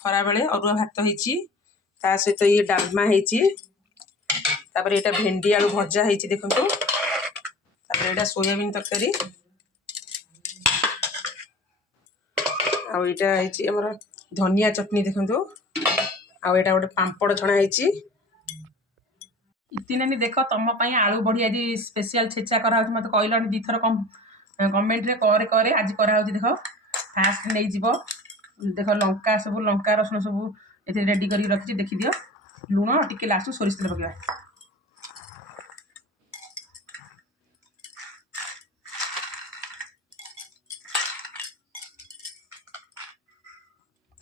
खरा बेले अरुआ भात होईची ता सहित ये डालमा होईची तापर एटा भेंडी आलू भजा होईची देखंतु तापर एटा सोयाबीन तरकारी आ एटा होईची हमर धनिया चटनी देखंतु आ एटा गोटे पांपड़ छणा होईची इतिनानी देख तुम आलू बढ़ी आज स्पेशल छेचा करा मत कहल दी थर कमेंट रे करे आज करा देख फास्ट नहीं जीव देख लंका सब लंका रसुण सब ये रेडी कर रखी देखी दियो लुण टिके लास्ट सोरिष तेल पकड़ा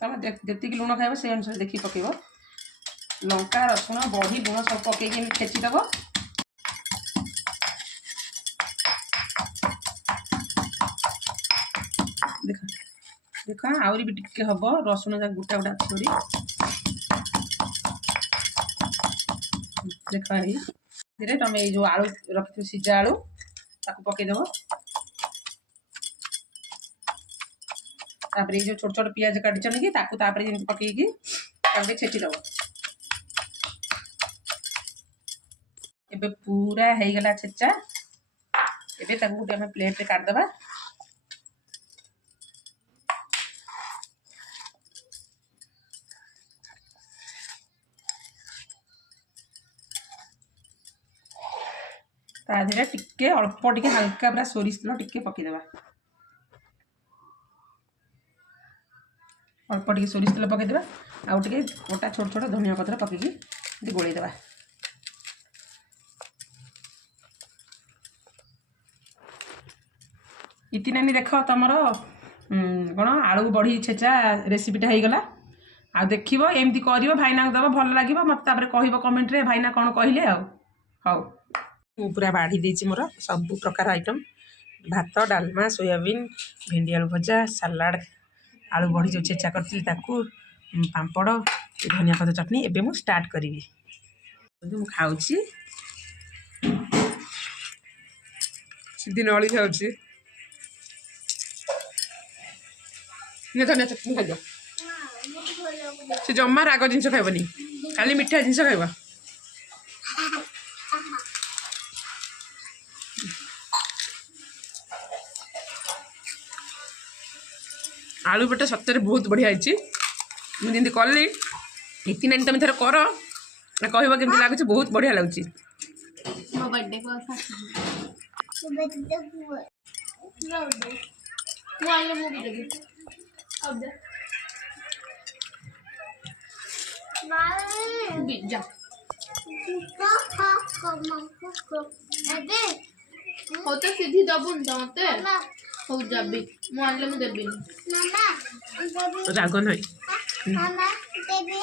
तुम जी लुण खाइब से अनुसार देखी पकेब लंका रसुण बड़ी लुण सब पकईकि छेचिदेव देख देख आहरी भी टिके हम रसुण गोटा गोटा छोड़ी देख धीरे तुम ये जो आलू रखी सीजा आलू ताको पकईदेव तापर ये जो छोट छोट पियाज काटी कि ताको तापर जेमती पकईकि छेचिदेव एबे पूरा हो गला छेचा एबे ताको गोटे आम प्लेट रे काटदबा ताधीरे टिके अल्प टिके हल्का पूरा सोरिष तेल टिके पकईदेवा अल्प टिके सोरिष तेल पकईदेवा आउ टिके गोटा छोट छोट धनिया पत्र पकईकि गोलैदेवा इति नानी देख तुमर कौन आलू बढ़ी छेचा रेसिपीटा हो गला आ देखिब एमती कर भाईना दब भल लगे मत कह कमेंट रे भाईना कौन कहले हाउ पूरा बाढ़ी देछि मोर सब प्रकार आइटम भात डालमा सोयाबीन भेंडी आलू भजा सलाड आलू बढ़ी जो छेचा करथिल ताकू पांपड़ धनिया पत्र चटनी एबे मु स्टार्ट करी मु खाउछि सीधी नली खाउछि ने धनिया चटनी खाइयो से जम्मा राग जिनस खाइबनी खाली मिठा जिनस खाइबा आलू बटा सत्तर बहुत बढ़िया मुझे कली इति नानी तुम थर कर कह केमती लगुच बहुत बढ़िया लगुच तो सीधी दबुन मते हो जाबी मु आनले मु देबी राग नहीं मामा देबी